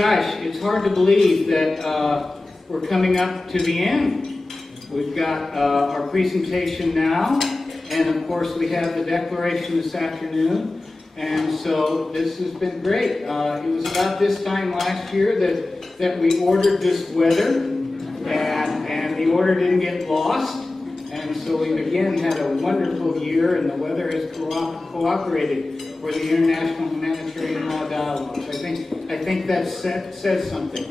Gosh, it's hard to believe that we're coming up to the end. We've got our presentation now, and of course we have the declaration this afternoon. And so this has been great. It was about this time last year that we ordered this weather, and the order didn't get lost. And so we again had a wonderful year, and the weather has cooperated for the International Humanitarian Law Dialogues. I think that says something.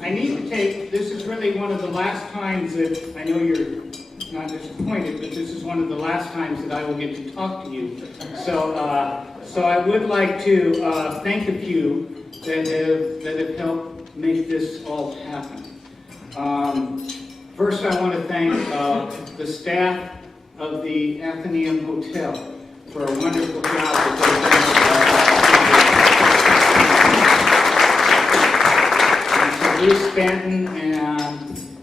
I need to take, this is really one of the last times that, I know you're not disappointed, but this is one of the last times that I will get to talk to you. So I would like to thank a few that have helped make this all happen. First, I want to thank the staff of the Athenaeum Hotel for a wonderful job that they've done. Bruce Stanton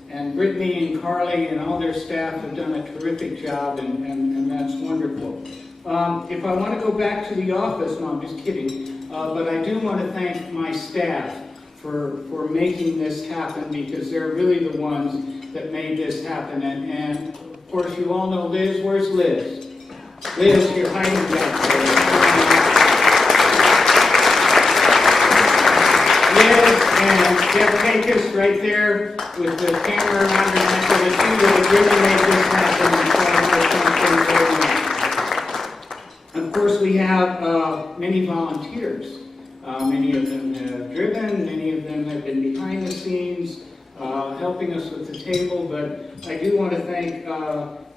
and Brittany and Carly and all their staff have done a terrific job, and that's wonderful. If I want to go back to the office, no, I'm just kidding, but I do want to thank my staff for making this happen, because they're really the ones that made this happen. And of course, you all know Liz. Where's Liz? Liz, you're hiding back there. Liz and Jeff Pecos right there with the camera around her neck. The two that really made this happen. Of course, we have many volunteers. Many of them have driven, many of them have been behind the scenes, helping us with the table, but I do want to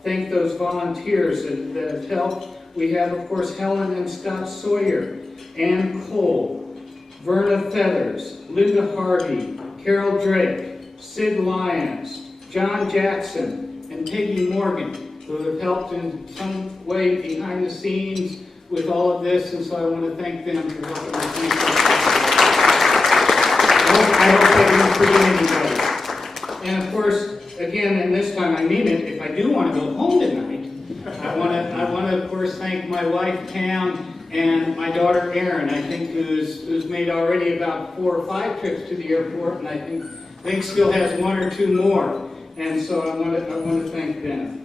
thank those volunteers that have helped. We have, of course, Helen and Scott Sawyer, Ann Cole, Verna Feathers, Linda Harvey, Carol Drake, Sid Lyons, John Jackson, and Peggy Morgan, who have helped in some way behind the scenes with all of this, and so I want to thank them for helping us make this happen. I hope I didn't forget anybody. And of course, again, and this time I mean it, if I do want to go home tonight, I want to of course thank my wife Pam and my daughter Erin, I think who's made already about 4 or 5 trips to the airport, and I think still has 1 or 2 more. And so I want to thank them.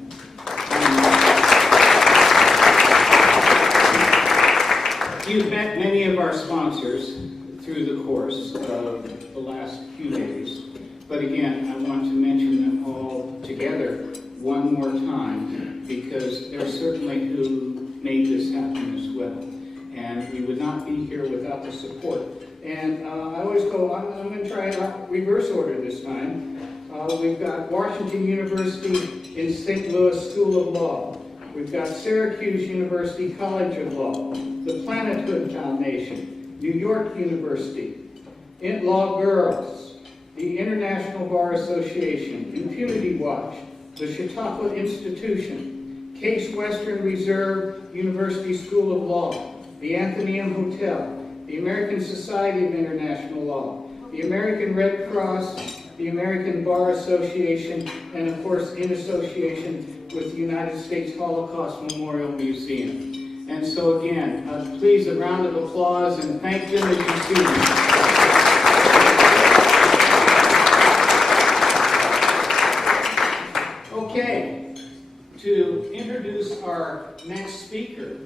You've met many of our sponsors through the course of the last few days, but again, I want to mention them all together one more time, because they're certainly who made this happen as well. And we would not be here without the support. And I always go, I'm going to try reverse order this time. We've got Washington University in St. Louis School of Law. We've got Syracuse University College of Law, the Planethood Foundation, New York University, Law Girls, the International Bar Association, Impunity Watch, the Chautauqua Institution, Case Western Reserve University School of Law, the Athenaeum Hotel, the American Society of International Law, the American Red Cross, the American Bar Association, and of course in association with the United States Holocaust Memorial Museum. And so again, please a round of applause and thank them as you see them. Okay, to introduce our next speaker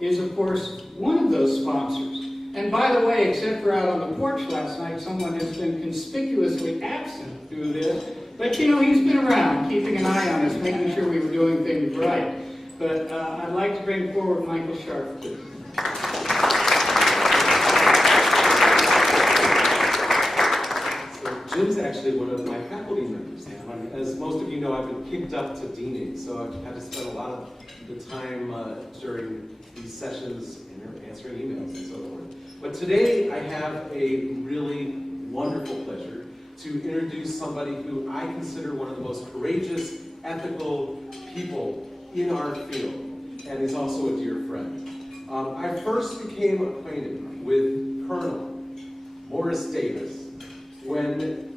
is of course one of those sponsors. And by the way, except for out on the porch last night, someone has been conspicuously absent through this. But you know, he's been around, keeping an eye on us, making sure we were doing things right. But I'd like to bring forward Michael Sharp, please. So Jim's actually one of my faculty members now. As most of you know, I've been kicked up to deaning, so I've had to spend a lot of the time during these sessions answering emails and so forth. But today I have a really wonderful pleasure to introduce somebody who I consider one of the most courageous, ethical people in our field, and is also a dear friend. I first became acquainted with Colonel Morris Davis when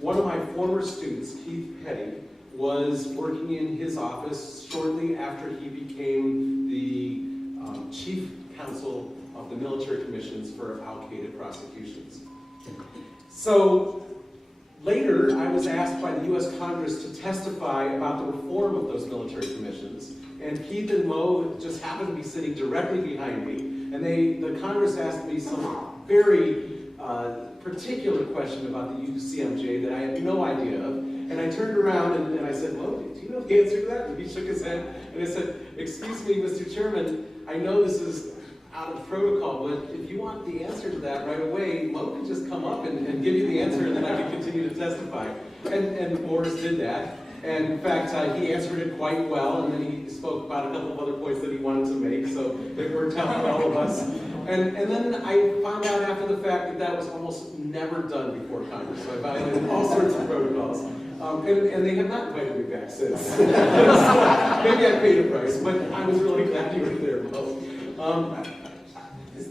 one of my former students, Keith Petty, was working in his office shortly after he became the chief counsel of the military commissions for Al-Qaeda prosecutions. So later, I was asked by the U.S. Congress to testify about the reform of those military commissions. And Keith and Mo just happened to be sitting directly behind me. And the Congress asked me some very particular question about the UCMJ that I had no idea of. And I turned around and I said, Mo, do you know the answer to that? And he shook his head. And I said, excuse me, Mr. Chairman, I know this is out of protocol, but if you want the answer to that right away, Mo can just come up and give you the answer, and then I can continue to testify. And Morris did that. And in fact, he answered it quite well, and then he spoke about a couple of other points that he wanted to make, so it worked out for all of us. And then I found out after the fact that was almost never done before Congress, so I violated all sorts of protocols. And they have not invited me back since. So maybe I paid a price, but I was really glad you were there, Mo.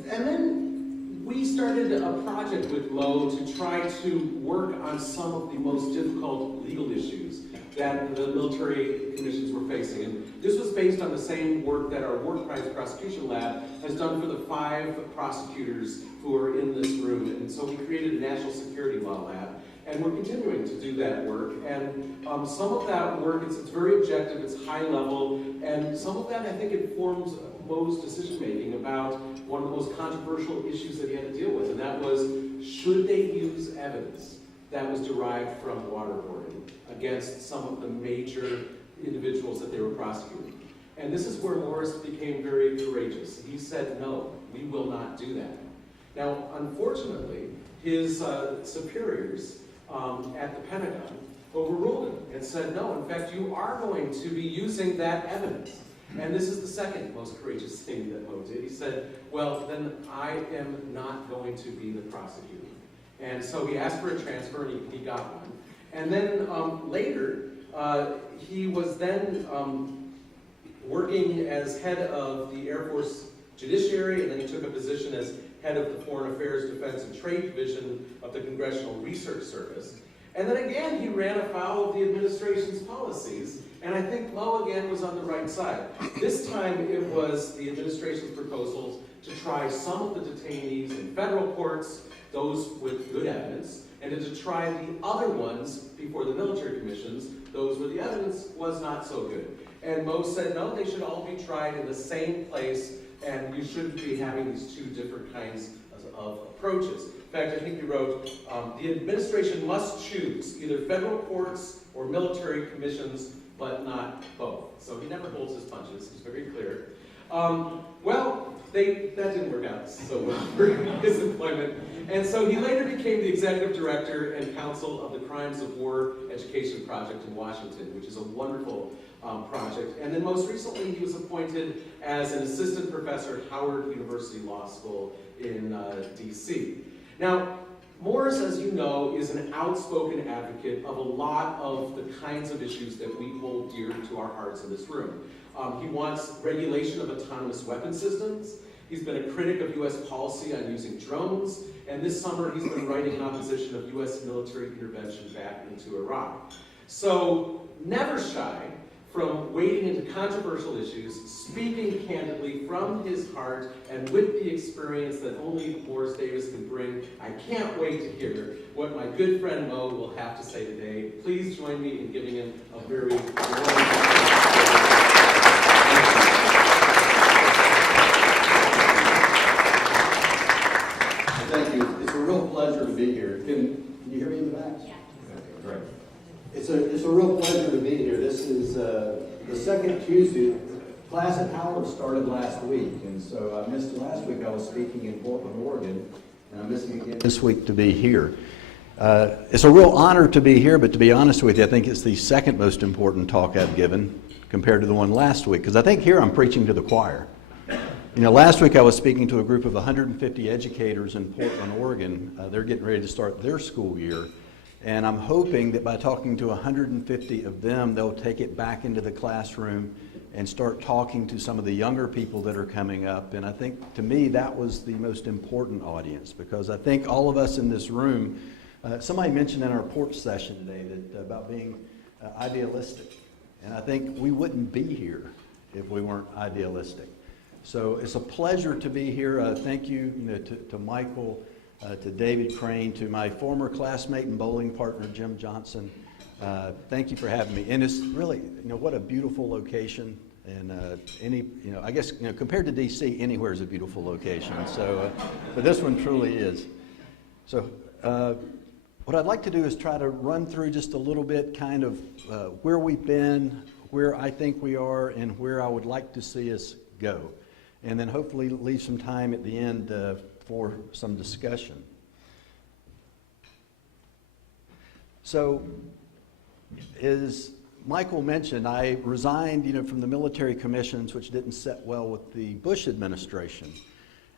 And then we started a project with Mo to try to work on some of the most difficult legal issues that the military commissions were facing. And this was based on the same work that our War Crimes Prosecution Lab has done for the 5 prosecutors who are in this room. And so we created a National Security Law Lab. And we're continuing to do that work. And some of that work, it's very objective, it's high level, and some of that I think informs Mo's decision making about one of the most controversial issues that he had to deal with, and that was, should they use evidence that was derived from waterboarding against some of the major individuals that they were prosecuting? And this is where Morris became very courageous. He said, no, we will not do that. Now, unfortunately, his superiors at the Pentagon overruled him and said, no, in fact, you are going to be using that evidence. And this is the second most courageous thing that Mo did. He said, well, then I am not going to be the prosecutor. And so he asked for a transfer, and he got one. And then later, he was then working as head of the Air Force Judiciary, and then he took a position as head of the Foreign Affairs, Defense, and Trade Division of the Congressional Research Service. And then again, he ran afoul of the administration's policies, and I think Mo again was on the right side. This time it was the administration's proposals to try some of the detainees in federal courts, those with good evidence, and to try the other ones before the military commissions, those where the evidence was not so good. And Mo said, no, they should all be tried in the same place, and you shouldn't be having these 2 different kinds of approaches. In fact, I think he wrote, the administration must choose either federal courts or military commissions, but not both. So he never holds his punches, he's very clear. Well, that didn't work out so well for his employment. And so he later became the executive director and counsel of the Crimes of War Education Project in Washington, which is a wonderful project. And then most recently, he was appointed as an assistant professor at Howard University Law School in DC. Now, Morris, as you know, is an outspoken advocate of a lot of the kinds of issues that we hold dear to our hearts in this room. He wants regulation of autonomous weapon systems. He's been a critic of U.S. policy on using drones. And this summer, he's been writing in opposition of U.S. military intervention back into Iraq. So, never shy from wading into controversial issues, speaking candidly from his heart, and with the experience that only Morris Davis can bring. I can't wait to hear what my good friend Mo will have to say today. Please join me in giving him a very warm Thank you. It's a real pleasure to be here. Can you hear me in the back? Yeah. Great. It's a real pleasure to be here. This is the second Tuesday. Class at Howard started last week, and so I missed last week. I was speaking in Portland, Oregon, and I'm missing again this week to be here. It's a real honor to be here, but to be honest with you, I think it's the second most important talk I've given compared to the one last week, because I think here I'm preaching to the choir. You know, last week I was speaking to a group of 150 educators in Portland, Oregon. They're getting ready to start their school year. And I'm hoping that by talking to 150 of them, they'll take it back into the classroom and start talking to some of the younger people that are coming up. And I think, to me, that was the most important audience, because I think all of us in this room, somebody mentioned in our porch session today that about being idealistic. And I think we wouldn't be here if we weren't idealistic. So it's a pleasure to be here. Thank you, to Michael to David Crane, to my former classmate and bowling partner, Jim Johnson. Thank you for having me. And it's really, what a beautiful location. And I guess, compared to DC, anywhere is a beautiful location. So, but this one truly is. So, what I'd like to do is try to run through just a little bit kind of where we've been, where I think we are, and where I would like to see us go. And then hopefully leave some time at the end for some discussion. So, as Michael mentioned, I resigned, from the military commissions, which didn't set well with the Bush administration.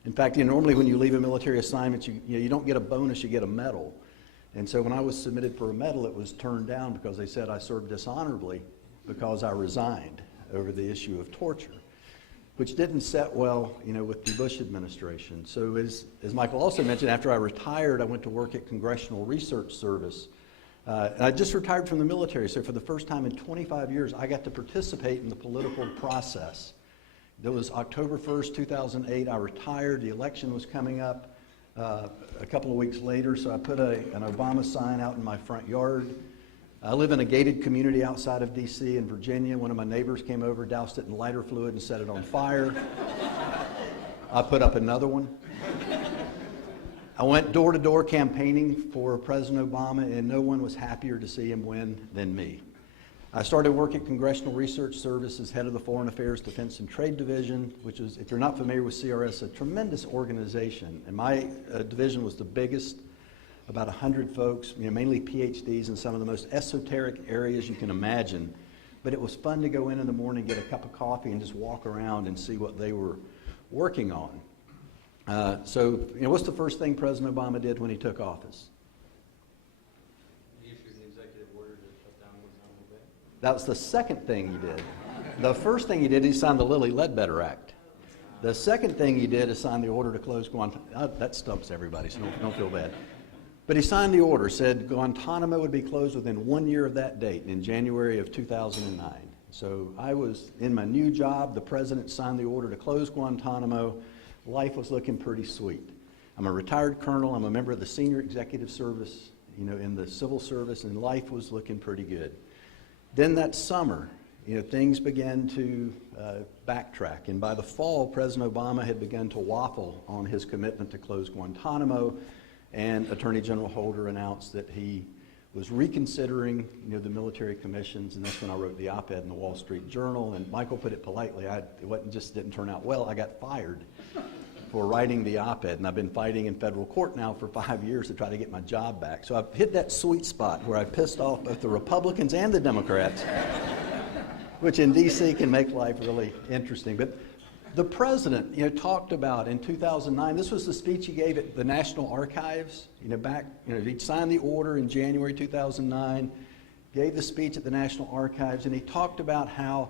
In fact, normally when you leave a military assignment, you don't get a bonus, you get a medal. And so when I was submitted for a medal, it was turned down because they said I served dishonorably because I resigned over the issue of torture, which didn't set well, with the Bush administration. So as Michael also mentioned, after I retired, I went to work at Congressional Research Service. And I just retired from the military, so for the first time in 25 years, I got to participate in the political process. That was October 1st, 2008. I retired. The election was coming up a couple of weeks later, so I put an Obama sign out in my front yard. I live in a gated community outside of D.C. in Virginia. One of my neighbors came over, doused it in lighter fluid, and set it on fire. I put up another one. I went door to door campaigning for President Obama, and no one was happier to see him win than me. I started work at Congressional Research Service as head of the Foreign Affairs, Defense, and Trade Division, which is, if you're not familiar with CRS, a tremendous organization. And my division was the biggest, about 100 folks, mainly PhDs in some of the most esoteric areas you can imagine. But it was fun to go in the morning, get a cup of coffee, and just walk around and see what they were working on. So, what's the first thing President Obama did when he took office? He issued an executive order to shut down Guantanamo Bay. That was the second thing he did. The first thing he did, he signed the Lilly Ledbetter Act. The second thing he did is sign the order to close Guantanamo. That stumps everybody, so don't feel bad. But he signed the order, said Guantanamo would be closed within 1 year of that date, in January of 2009. So I was in my new job. The president signed the order to close Guantanamo. Life was looking pretty sweet. I'm a retired colonel. I'm a member of the senior executive service, in the civil service, and life was looking pretty good. Then that summer, things began to backtrack. And by the fall, President Obama had begun to waffle on his commitment to close Guantanamo, and Attorney General Holder announced that he was reconsidering, the military commissions, and that's when I wrote the op-ed in the Wall Street Journal. And Michael put it politely, didn't turn out well. I got fired for writing the op-ed, and I've been fighting in federal court now for 5 years to try to get my job back. So I've hit that sweet spot where I pissed off both the Republicans and the Democrats, which in D.C. can make life really interesting. But the president, talked about in 2009, this was the speech he gave at the National Archives, he signed the order in January 2009, gave the speech at the National Archives, and he talked about how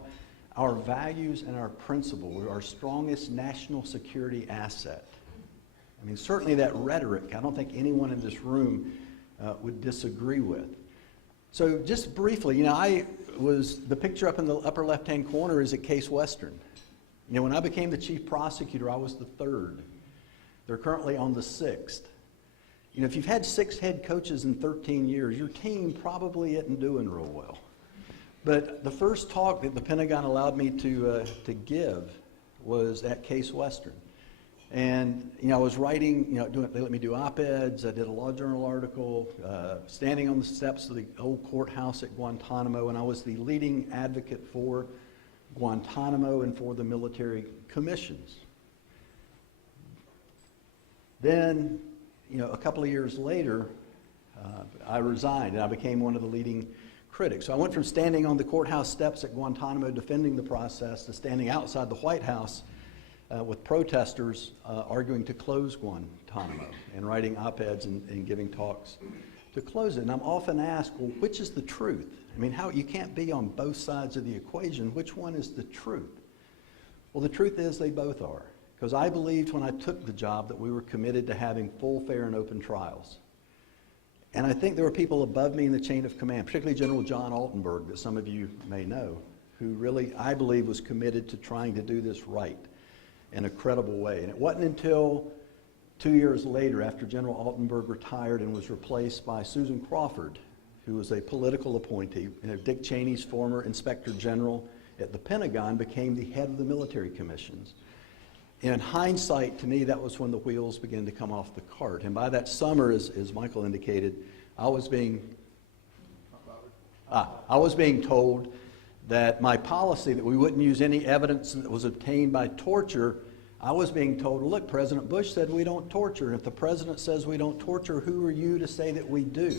our values and our principles were our strongest national security asset. Certainly that rhetoric, I don't think anyone in this room would disagree with. So just briefly, the picture up in the upper left-hand corner is at Case Western. When I became the chief prosecutor, I was the third. They're currently on the sixth. If you've had 6 head coaches in 13 years, your team probably isn't doing real well. But the first talk that the Pentagon allowed me to give was at Case Western. And, I was writing, they let me do op-eds. I did a law journal article, standing on the steps of the old courthouse at Guantanamo, and I was the leading advocate for Guantanamo and for the military commissions. Then, a couple of years later, I resigned and I became one of the leading critics. So I went from standing on the courthouse steps at Guantanamo defending the process to standing outside the White House with protesters arguing to close Guantanamo and writing op-eds and giving talks to close it. And I'm often asked, well, which is the truth? How you can't be on both sides of the equation. Which one is the truth? Well, the truth is they both are. Because I believed when I took the job that we were committed to having full, fair, and open trials. And I think there were people above me in the chain of command, particularly General John Altenberg, that some of you may know, who really, I believe, was committed to trying to do this right in a credible way. And it wasn't until 2 years later, after General Altenburg retired and was replaced by Susan Crawford, who was a political appointee. Dick Cheney's former Inspector General at the Pentagon became the head of the military commissions. In hindsight, to me, that was when the wheels began to come off the cart. And by that summer, as Michael indicated, I was being told that my policy that we wouldn't use any evidence that was obtained by torture, I was being told, look, President Bush said we don't torture. If the president says we don't torture, who are you to say that we do?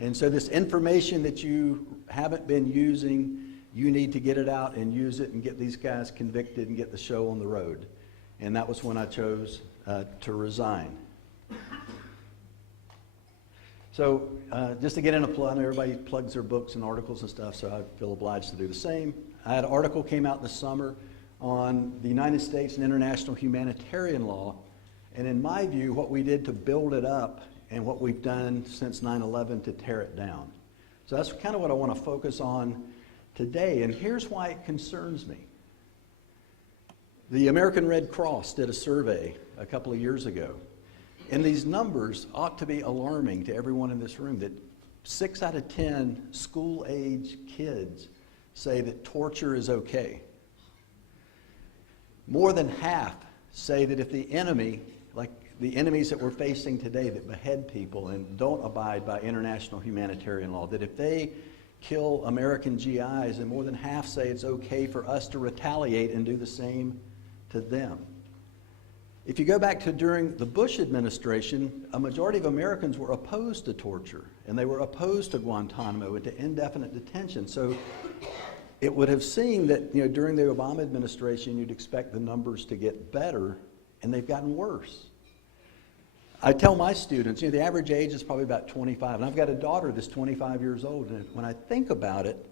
And so this information that you haven't been using, you need to get it out and use it and get these guys convicted and get the show on the road. And that was when I chose to resign. So just to get in a plug, everybody plugs their books and articles and stuff, so I feel obliged to do the same. I had an article came out this summer on the United States and international humanitarian law. And in my view, what we did to build it up and what we've done since 9/11 to tear it down. So that's kind of what I want to focus on today. And here's why it concerns me. The American Red Cross did a survey a couple of years ago. And these numbers ought to be alarming to everyone in this room, that 6 out of 10 school-age kids say that torture is okay. More than half say that if the enemy, like the enemies that we're facing today that behead people and don't abide by international humanitarian law, that if they kill American GIs, then more than half say it's okay for us to retaliate and do the same to them. If you go back to during the Bush administration, a majority of Americans were opposed to torture, and they were opposed to Guantanamo and to indefinite detention. So it would have seemed that during the Obama administration, you'd expect the numbers to get better, and they've gotten worse. I tell my students, the average age is probably about 25, and I've got a daughter that's 25 years old, and when I think about it,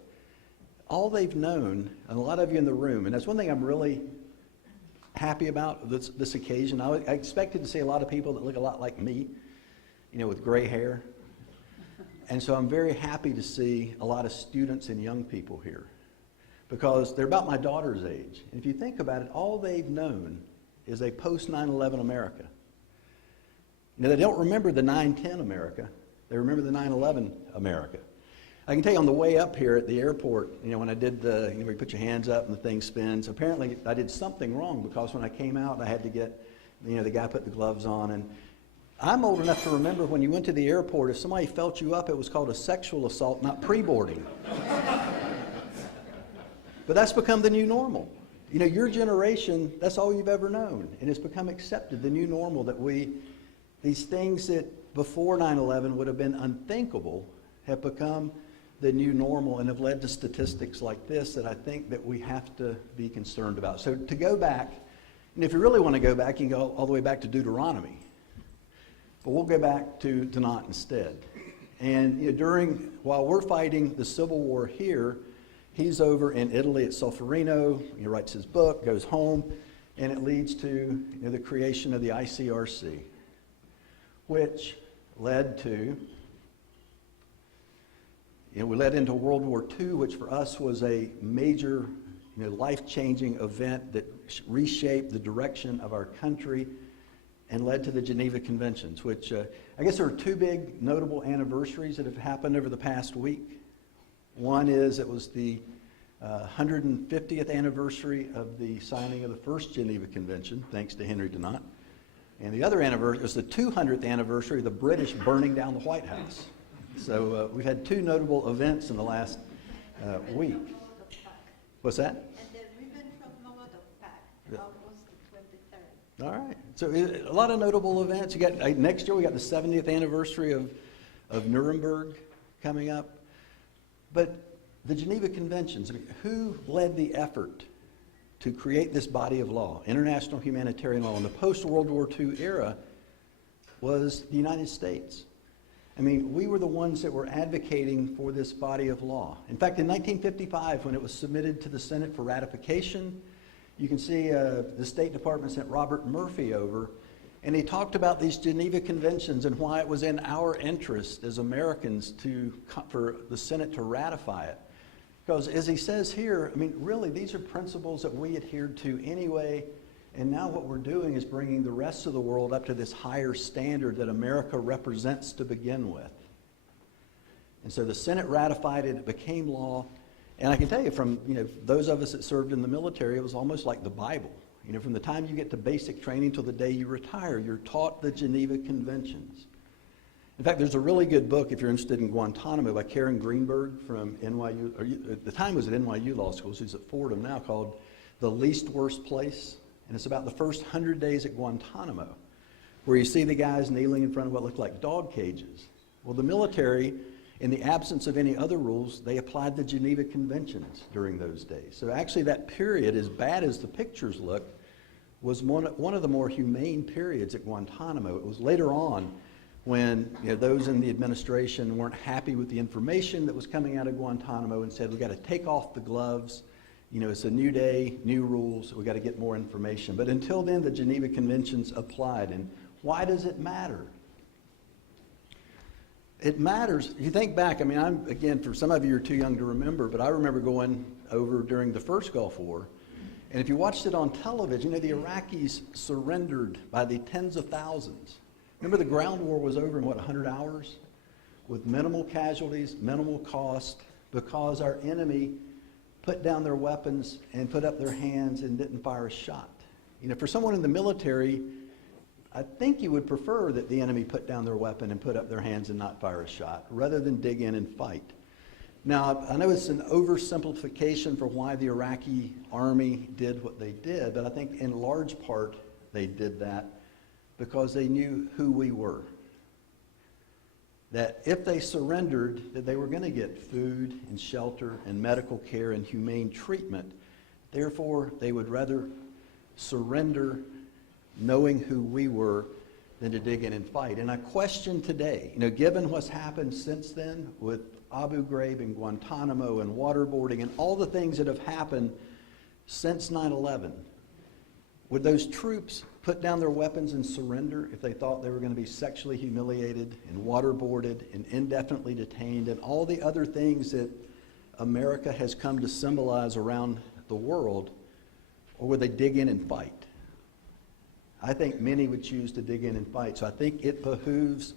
all they've known, and a lot of you in the room, and that's one thing I'm really happy about this occasion. I expected to see a lot of people that look a lot like me, with gray hair. And so I'm very happy to see a lot of students and young people here because they're about my daughter's age. And if you think about it, all they've known is a post-9/11 America. They don't remember the 9/10 America. They remember the 9/11 America. I can tell you on the way up here at the airport, when I did where you put your hands up and the thing spins, apparently I did something wrong because when I came out, I had to get, the guy put the gloves on. And I'm old enough to remember when you went to the airport, if somebody felt you up, it was called a sexual assault, not pre-boarding. But that's become the new normal. Your generation, that's all you've ever known. And it's become accepted, the new normal, that these things that before 9/11 would have been unthinkable have become the new normal and have led to statistics like this that I think that we have to be concerned about. So to go back, and if you really want to go back, you can go all the way back to Deuteronomy. But we'll go back to Tanakh instead. And while we're fighting the Civil War here, he's over in Italy at Solferino. He writes his book, goes home, and it leads to the creation of the ICRC, which led to we led into World War II, which for us was a major, life-changing event that reshaped the direction of our country and led to the Geneva Conventions, which I guess there are two big notable anniversaries that have happened over the past week. One is it was the 150th anniversary of the signing of the first Geneva Convention, thanks to Henry Dunant. And the other anniversary was the 200th anniversary of the British burning down the White House. So we've had two notable events in the last week. What's that? And the ribbon from Molotov Pact, August the 23rd. All right. So a lot of notable events. You got next year we got the 70th anniversary of Nuremberg coming up. But the Geneva Conventions, who led the effort to create this body of law, international humanitarian law, in the post-World War II era was the United States. We were the ones that were advocating for this body of law. In fact, in 1955, when it was submitted to the Senate for ratification, you can see the State Department sent Robert Murphy over, and he talked about these Geneva Conventions and why it was in our interest as Americans for the Senate to ratify it. Because as he says here, really, these are principles that we adhered to anyway, And now what we're doing is bringing the rest of the world up to this higher standard that America represents to begin with. And so the Senate ratified it, it became law. And I can tell you from, those of us that served in the military, it was almost like the Bible. From the time you get to basic training till the day you retire, you're taught the Geneva Conventions. In fact, there's a really good book, if you're interested in Guantanamo, by Karen Greenberg from NYU, or at the time was at NYU Law School, she's at Fordham now, called The Least Worst Place. And it's about the first 100 days at Guantanamo, where you see the guys kneeling in front of what looked like dog cages. Well, the military, in the absence of any other rules, they applied the Geneva Conventions during those days. So actually that period, as bad as the pictures look, was one of the more humane periods at Guantanamo. It was later on when those in the administration weren't happy with the information that was coming out of Guantanamo and said, we've got to take off the gloves. It's a new day, new rules. We've got to get more information. But until then, the Geneva Conventions applied. And why does it matter? It matters. If you think back, again, for some of you are too young to remember, but I remember going over during the first Gulf War. And if you watched it on television, the Iraqis surrendered by the tens of thousands. Remember, the ground war was over in 100 hours? With minimal casualties, minimal cost, because our enemy put down their weapons and put up their hands and didn't fire a shot. For someone in the military, I think you would prefer that the enemy put down their weapon and put up their hands and not fire a shot, rather than dig in and fight. Now, I know it's an oversimplification for why the Iraqi army did what they did, but I think in large part they did that because they knew who we were. That if they surrendered, that they were going to get food and shelter and medical care and humane treatment. Therefore, they would rather surrender knowing who we were than to dig in and fight. And I question today, given what's happened since then with Abu Ghraib and Guantanamo and waterboarding and all the things that have happened since 9/11, would those troops put down their weapons and surrender if they thought they were going to be sexually humiliated and waterboarded and indefinitely detained and all the other things that America has come to symbolize around the world, or would they dig in and fight? I think many would choose to dig in and fight. So I think it behooves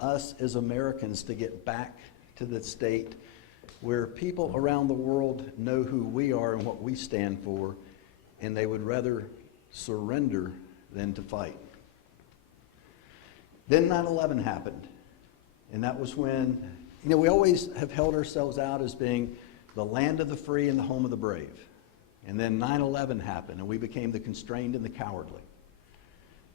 us as Americans to get back to the state where people around the world know who we are and what we stand for, and they would rather surrender than to fight. Then 9/11 happened, and that was when, we always have held ourselves out as being the land of the free and the home of the brave. And then 9/11 happened, and we became the constrained and the cowardly.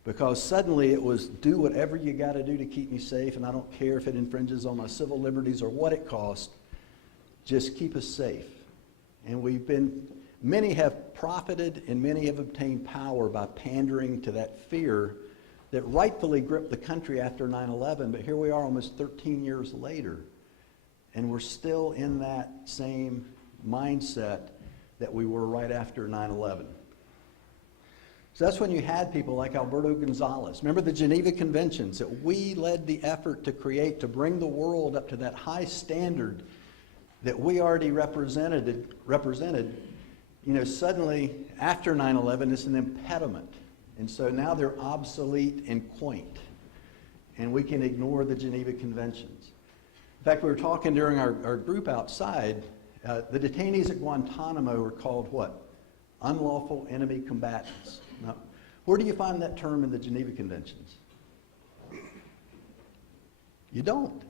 Because suddenly it was do whatever you got to do to keep me safe, and I don't care if it infringes on my civil liberties or what it costs, just keep us safe. And many have profited and many have obtained power by pandering to that fear that rightfully gripped the country after 9/11, but here we are almost 13 years later, and we're still in that same mindset that we were right after 9/11. So that's when you had people like Alberto Gonzales. Remember the Geneva Conventions that we led the effort to create to bring the world up to that high standard that we already represented. Suddenly after 9/11 it's an impediment. And so now they're obsolete and quaint. And we can ignore the Geneva Conventions. In fact, we were talking during our group outside, the detainees at Guantanamo were called what? Unlawful enemy combatants. Now, where do you find that term in the Geneva Conventions? You don't.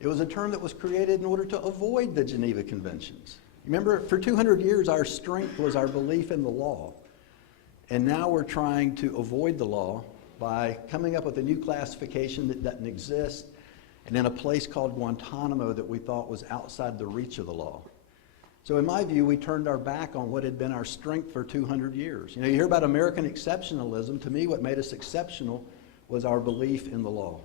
It was a term that was created in order to avoid the Geneva Conventions. Remember, for 200 years, our strength was our belief in the law. And now we're trying to avoid the law by coming up with a new classification that doesn't exist, and in a place called Guantanamo that we thought was outside the reach of the law. So in my view, we turned our back on what had been our strength for 200 years. You hear about American exceptionalism. To me, what made us exceptional was our belief in the law.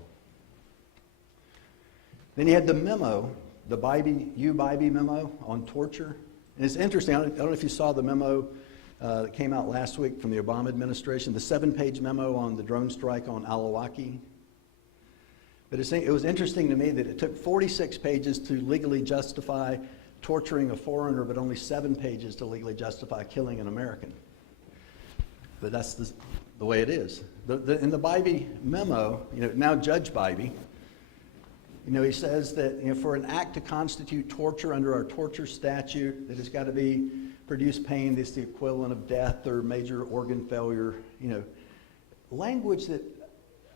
Then you had the memo, the Bybee memo on torture. And it's interesting, I don't know if you saw the memo that came out last week from the Obama administration, the 7-page memo on the drone strike on Al-Awlaki. But it was interesting to me that it took 46 pages to legally justify torturing a foreigner, but only 7 pages to legally justify killing an American. but that's the way it is. In the Bybee memo, now Judge Bybee, he says that for an act to constitute torture under our torture statute, that it's got to be produce pain that's the equivalent of death or major organ failure. Language that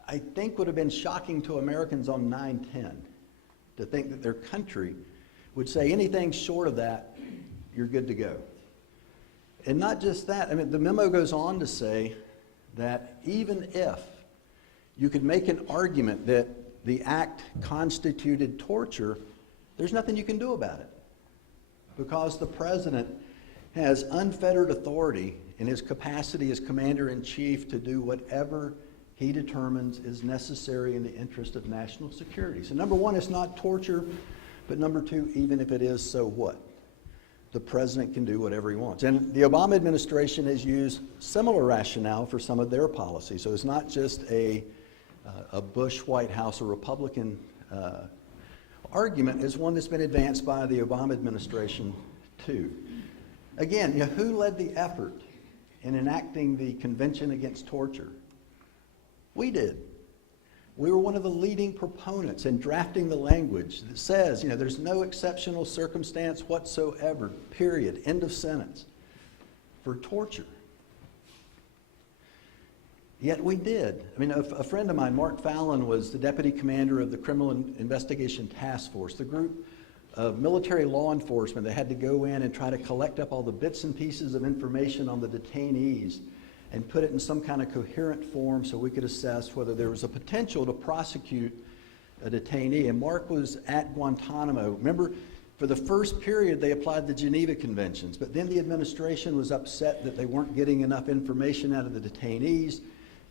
I think would have been shocking to Americans on 9/10, to think that their country would say anything short of that, you're good to go. And not just that, the memo goes on to say that even if you could make an argument that the act constituted torture, there's nothing you can do about it, because the president has unfettered authority in his capacity as commander-in-chief to do whatever he determines is necessary in the interest of national security. So number one, it's not torture, but number two, even if it is, so what? The president can do whatever he wants. And the Obama administration has used similar rationale for some of their policies. So it's not just a Bush White House or Republican argument. It's one that's been advanced by the Obama administration too. Again, who led the effort in enacting the Convention Against Torture? We did. We were one of the leading proponents in drafting the language that says, there's no exceptional circumstance whatsoever, period, end of sentence, for torture. Yet we did. A friend of mine, Mark Fallon, was the deputy commander of the Criminal Investigation Task Force, the group of military law enforcement that had to go in and try to collect up all the bits and pieces of information on the detainees and put it in some kind of coherent form so we could assess whether there was a potential to prosecute a detainee. And Mark was at Guantanamo. Remember, for the first period, they applied the Geneva Conventions, but then the administration was upset that they weren't getting enough information out of the detainees.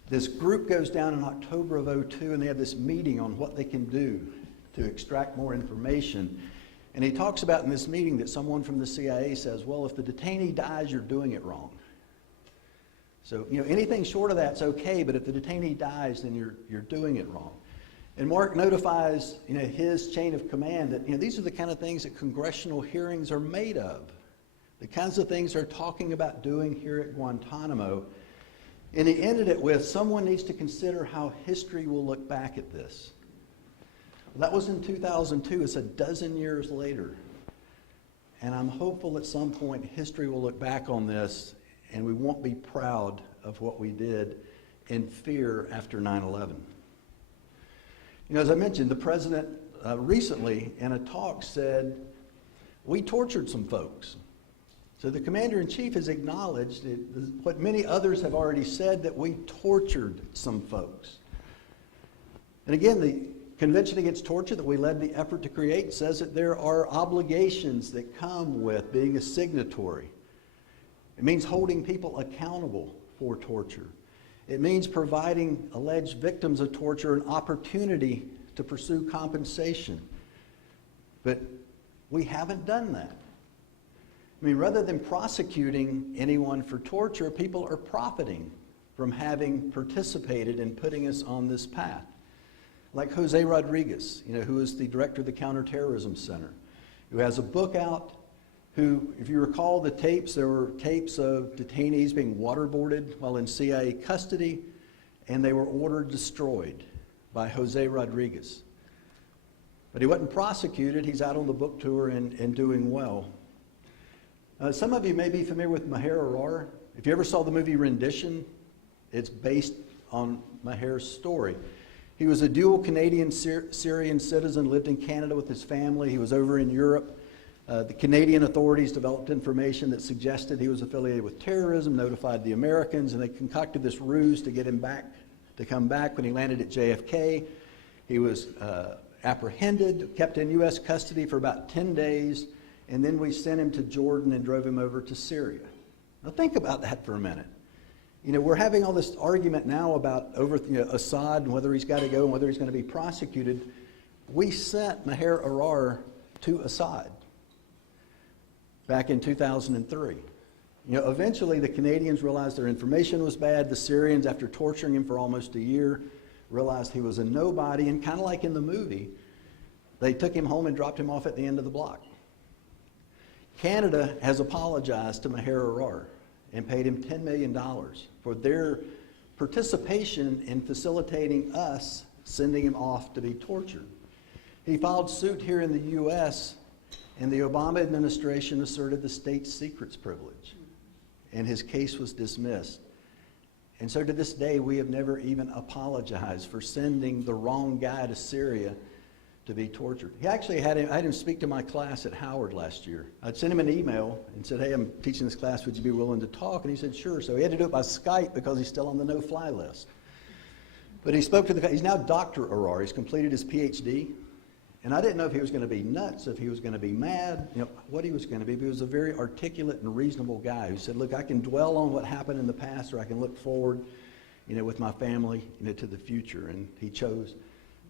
This group goes down in October of 2002, and they have this meeting on what they can do to extract more information. And he talks about in this meeting that someone from the CIA says, well, if the detainee dies, you're doing it wrong. So, anything short of that's okay, but if the detainee dies, then you're doing it wrong. And Mark notifies, his chain of command that, these are the kind of things that congressional hearings are made of. The kinds of things they're talking about doing here at Guantanamo. And he ended it with, someone needs to consider how history will look back at this. Well, that was in 2002. It's a dozen years later. And I'm hopeful at some point history will look back on this and we won't be proud of what we did in fear after 9/11. As I mentioned, the president recently in a talk said, we tortured some folks. So the commander-in-chief has acknowledged what many others have already said, that we tortured some folks. And again, the Convention Against Torture that we led the effort to create says that there are obligations that come with being a signatory. It means holding people accountable for torture. It means providing alleged victims of torture an opportunity to pursue compensation. But we haven't done that. Rather than prosecuting anyone for torture, people are profiting from having participated in putting us on this path. Like Jose Rodriguez, who is the director of the Counterterrorism Center, who has a book out, who, if you recall the tapes, there were tapes of detainees being waterboarded while in CIA custody, and they were ordered destroyed by Jose Rodriguez. But he wasn't prosecuted. He's out on the book tour and doing well. Some of you may be familiar with Maher Arar. If you ever saw the movie Rendition, it's based on Maher's story. He was a dual Canadian-Syrian citizen, lived in Canada with his family. He was over in Europe. The Canadian authorities developed information that suggested he was affiliated with terrorism, notified the Americans, and they concocted this ruse to get him back, to come back. When he landed at JFK, he was apprehended, kept in U.S. custody for about 10 days, and then we sent him to Jordan and drove him over to Syria. Now think about that for a minute. We're having all this argument now about Assad and whether he's got to go and whether he's going to be prosecuted. We sent Maher Arar to Assad back in 2003. Eventually the Canadians realized their information was bad. The Syrians, after torturing him for almost a year, realized he was a nobody, and kind of like in the movie, they took him home and dropped him off at the end of the block. Canada has apologized to Maher Arar, and paid him $10 million for their participation in facilitating us sending him off to be tortured. He filed suit here in the U.S., and the Obama administration asserted the state secrets privilege, and his case was dismissed. And so to this day, we have never even apologized for sending the wrong guy to Syria to be tortured. He actually I had him speak to my class at Howard last year. I'd sent him an email and said, hey, I'm teaching this class, would you be willing to talk? And he said, sure. So he had to do it by Skype because he's still on the no-fly list. But he spoke to he's now Dr. Arar. He's completed his PhD. And I didn't know if he was going to be nuts, if he was going to be mad, what he was going to be. But he was a very articulate and reasonable guy who said, look, I can dwell on what happened in the past, or I can look forward, with my family, to the future. And he chose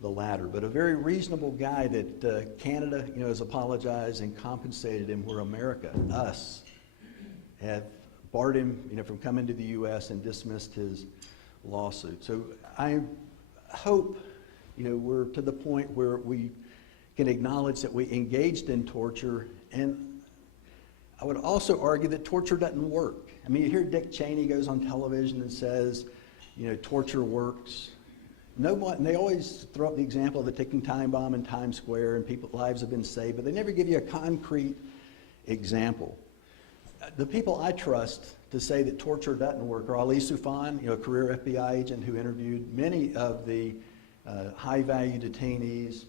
the latter. But a very reasonable guy that Canada, has apologized and compensated him, where America, us, have barred him, from coming to the U.S. and dismissed his lawsuit. So I hope, we're to the point where we can acknowledge that we engaged in torture, and I would also argue that torture doesn't work. I mean, you hear Dick Cheney goes on television and says, torture works. They always throw up the example of the ticking time bomb in Times Square, and people's lives have been saved, but they never give you a concrete example. The people I trust to say that torture doesn't work are Ali Soufan, a career FBI agent who interviewed many of the high-value detainees,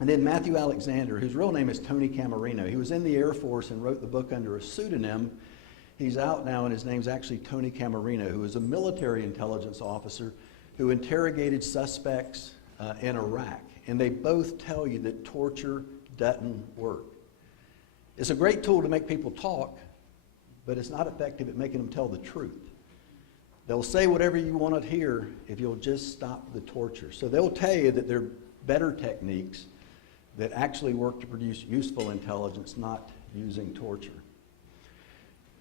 and then Matthew Alexander, whose real name is Tony Camarino. He was in the Air Force and wrote the book under a pseudonym. He's out now, and his name's actually Tony Camarino, who was a military intelligence officer who interrogated suspects in Iraq. And they both tell you that torture doesn't work. It's a great tool to make people talk, but it's not effective at making them tell the truth. They'll say whatever you want to hear if you'll just stop the torture. So they'll tell you that there are better techniques that actually work to produce useful intelligence, not using torture.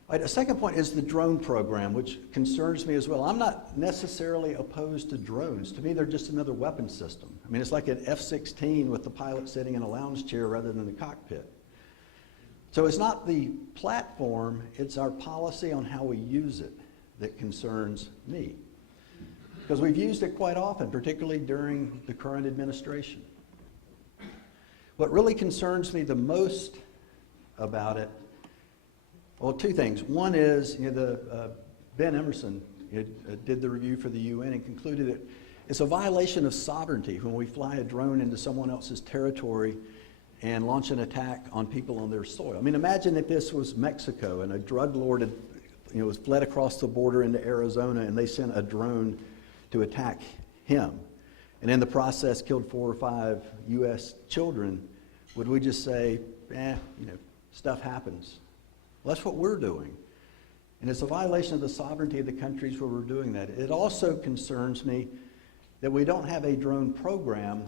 All right, a second point is the drone program, which concerns me as well. I'm not necessarily opposed to drones. To me, they're just another weapon system. I mean, it's like an F-16 with the pilot sitting in a lounge chair rather than the cockpit. So it's not the platform, it's our policy on how we use it that concerns me. Because we've used it quite often, particularly during the current administration. What really concerns me the most about it, well, two things. One is, Ben Emerson did the review for the UN and concluded that it's a violation of sovereignty when we fly a drone into someone else's territory and launch an attack on people on their soil. I mean, imagine if this was Mexico and a drug lord was fled across the border into Arizona, and they sent a drone to attack him, and in the process killed 4 or 5 U.S. children. Would we just say, stuff happens? Well, that's what we're doing. And it's a violation of the sovereignty of the countries where we're doing that. It also concerns me that we don't have a drone program,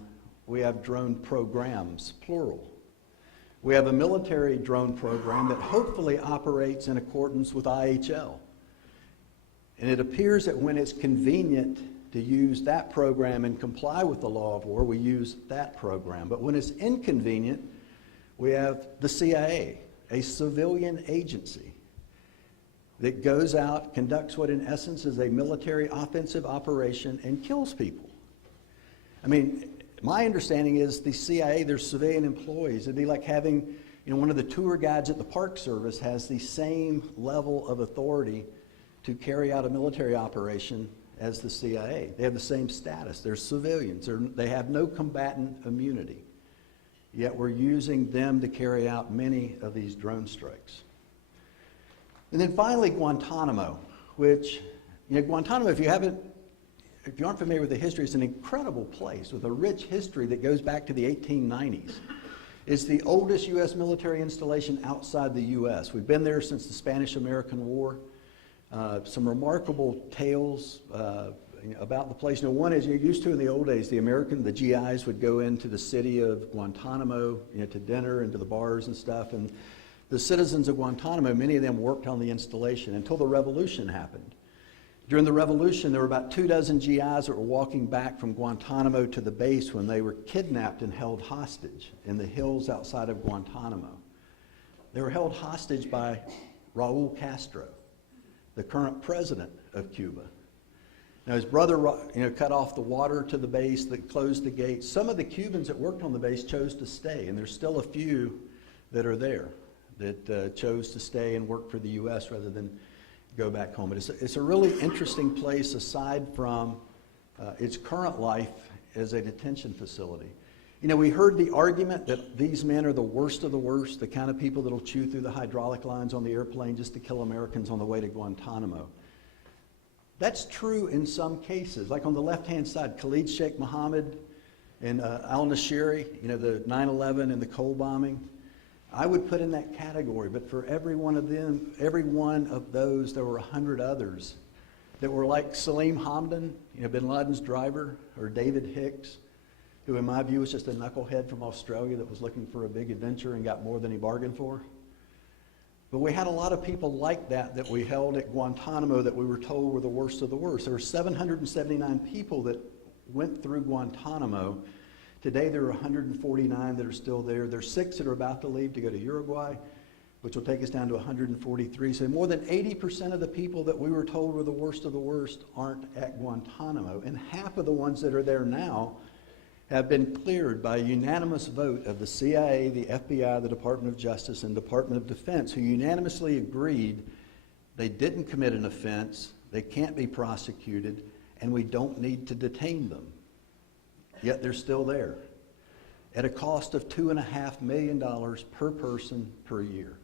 we have drone programs, plural. We have a military drone program that hopefully operates in accordance with IHL. And it appears that when it's convenient to use that program and comply with the law of war, we use that program. But when it's inconvenient, we have the CIA, a civilian agency that goes out, conducts what in essence is a military offensive operation and kills people. I mean, my understanding is the CIA, they're civilian employees. It'd be like having, one of the tour guides at the Park Service has the same level of authority to carry out a military operation as the CIA. They have the same status. They're civilians. They have no combatant immunity. Yet we're using them to carry out many of these drone strikes. And then finally, Guantanamo, which, Guantanamo, if you aren't familiar with the history, it's an incredible place with a rich history that goes back to the 1890s. It's the oldest U.S. military installation outside the U.S. We've been there since the Spanish-American War. Some remarkable tales about the place. One is, you're used to in the old days, the GIs would go into the city of Guantanamo, to dinner and to the bars and stuff. And the citizens of Guantanamo, many of them worked on the installation until the revolution happened. During the revolution, there were about 24 GIs that were walking back from Guantanamo to the base when they were kidnapped and held hostage in the hills outside of Guantanamo. They were held hostage by Raul Castro. the current president of Cuba. Now, his brother, cut off the water to the base, that closed the gates. Some of the Cubans that worked on the base chose to stay, and there's still a few that are there that chose to stay and work for the U.S. rather than go back home. But it's a really interesting place aside from its current life as a detention facility. We heard the argument that these men are the worst of the worst, the kind of people that will chew through the hydraulic lines on the airplane just to kill Americans on the way to Guantanamo. That's true in some cases. Like on the left-hand side, Khalid Sheikh Mohammed and al-Nashiri, the 9/11 and the Cole bombing. I would put in that category, but for every one of them, every one of those, there were 100 others that were like Salim Hamdan, bin Laden's driver, or David Hicks, who in my view was just a knucklehead from Australia that was looking for a big adventure and got more than he bargained for. But we had a lot of people like that we held at Guantanamo that we were told were the worst of the worst. There were 779 people that went through Guantanamo. Today there are 149 that are still there. There's 6 that are about to leave to go to Uruguay, which will take us down to 143. So more than 80% of the people that we were told were the worst of the worst aren't at Guantanamo. And half of the ones that are there now have been cleared by a unanimous vote of the CIA, the FBI, the Department of Justice, and Department of Defense, who unanimously agreed they didn't commit an offense, they can't be prosecuted, and we don't need to detain them. Yet they're still there at a cost of $2.5 million per person per year.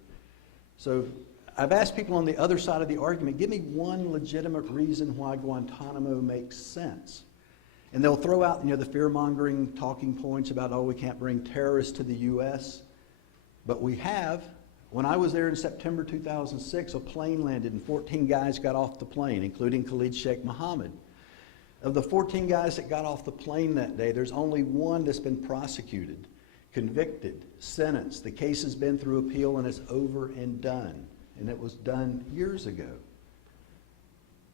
So I've asked people on the other side of the argument, give me one legitimate reason why Guantanamo makes sense. And they'll throw out, the fear-mongering talking points about, we can't bring terrorists to the U.S. But we have. When I was there in September 2006, a plane landed and 14 guys got off the plane, including Khalid Sheikh Mohammed. Of the 14 guys that got off the plane that day, there's only one that's been prosecuted, convicted, sentenced. The case has been through appeal and it's over and done. And it was done years ago.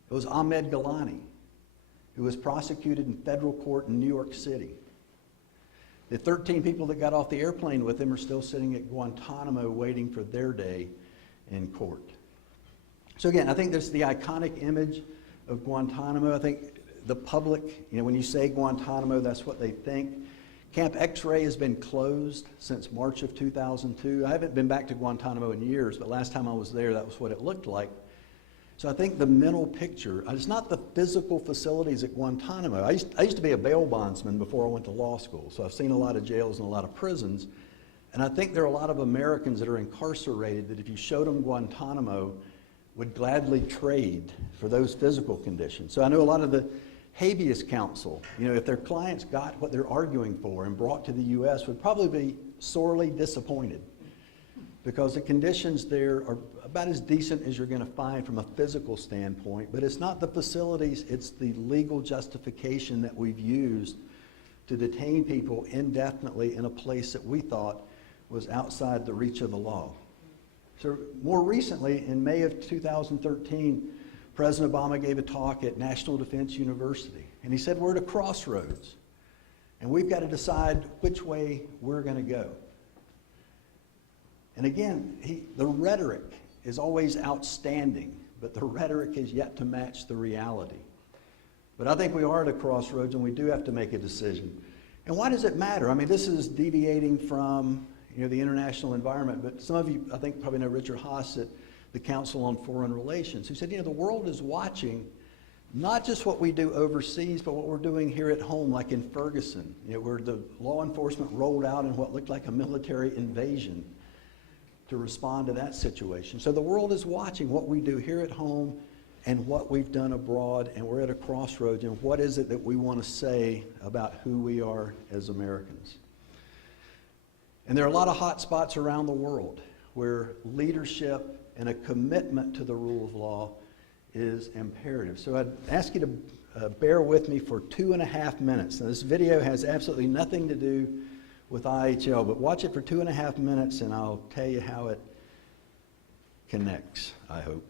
It was Ahmed Gilani, who was prosecuted in federal court in New York City. The 13 people that got off the airplane with him are still sitting at Guantanamo waiting for their day in court. So again, I think there's the iconic image of Guantanamo. I think the public, when you say Guantanamo, that's what they think. Camp X-Ray has been closed since March of 2002. I haven't been back to Guantanamo in years, but last time I was there, that was what it looked like. So I think the mental picture, it's not the physical facilities at Guantanamo. I used to be a bail bondsman before I went to law school, so I've seen a lot of jails and a lot of prisons. And I think there are a lot of Americans that are incarcerated that if you showed them Guantanamo, would gladly trade for those physical conditions. So I know a lot of the habeas counsel, if their clients got what they're arguing for and brought to the U.S., would probably be sorely disappointed, because the conditions there are about as decent as you're going to find from a physical standpoint. But it's not the facilities, it's the legal justification that we've used to detain people indefinitely in a place that we thought was outside the reach of the law. So more recently, in May of 2013, President Obama gave a talk at National Defense University, and he said, we're at a crossroads, and we've got to decide which way we're going to go. And again, the rhetoric is always outstanding, but the rhetoric is yet to match the reality. But I think we are at a crossroads, and we do have to make a decision. And why does it matter? I mean, this is deviating from the international environment, but some of you, I think, probably know Richard Haas at the Council on Foreign Relations, who said, the world is watching not just what we do overseas, but what we're doing here at home, like in Ferguson, where the law enforcement rolled out in what looked like a military invasion to respond to that situation. So the world is watching what we do here at home and what we've done abroad, and we're at a crossroads, and what is it that we want to say about who we are as Americans? And there are a lot of hot spots around the world where leadership and a commitment to the rule of law is imperative. So I'd ask you to bear with me for 2.5 minutes. Now, this video has absolutely nothing to do with IHL, but watch it for 2.5 minutes and I'll tell you how it connects, I hope.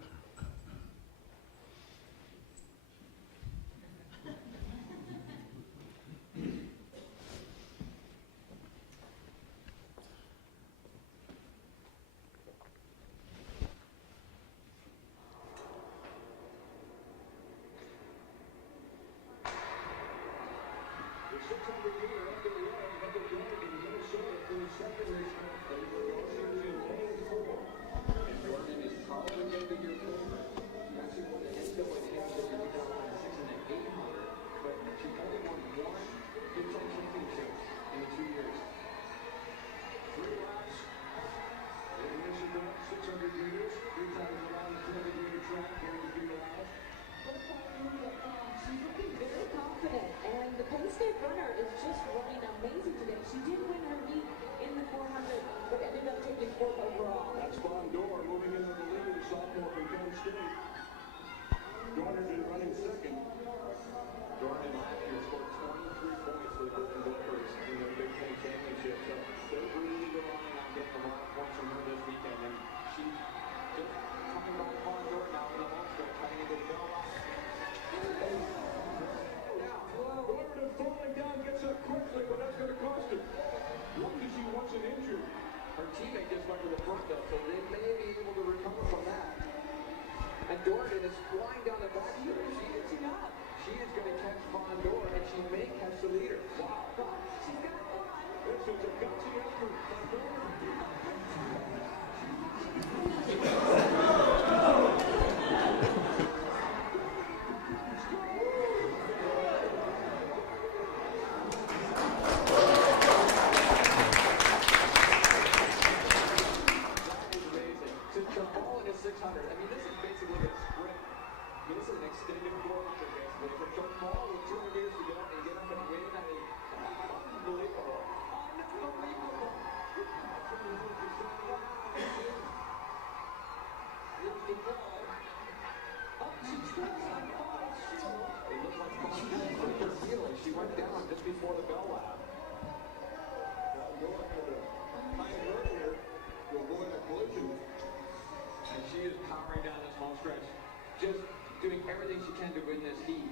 just doing everything she can to bring this heat.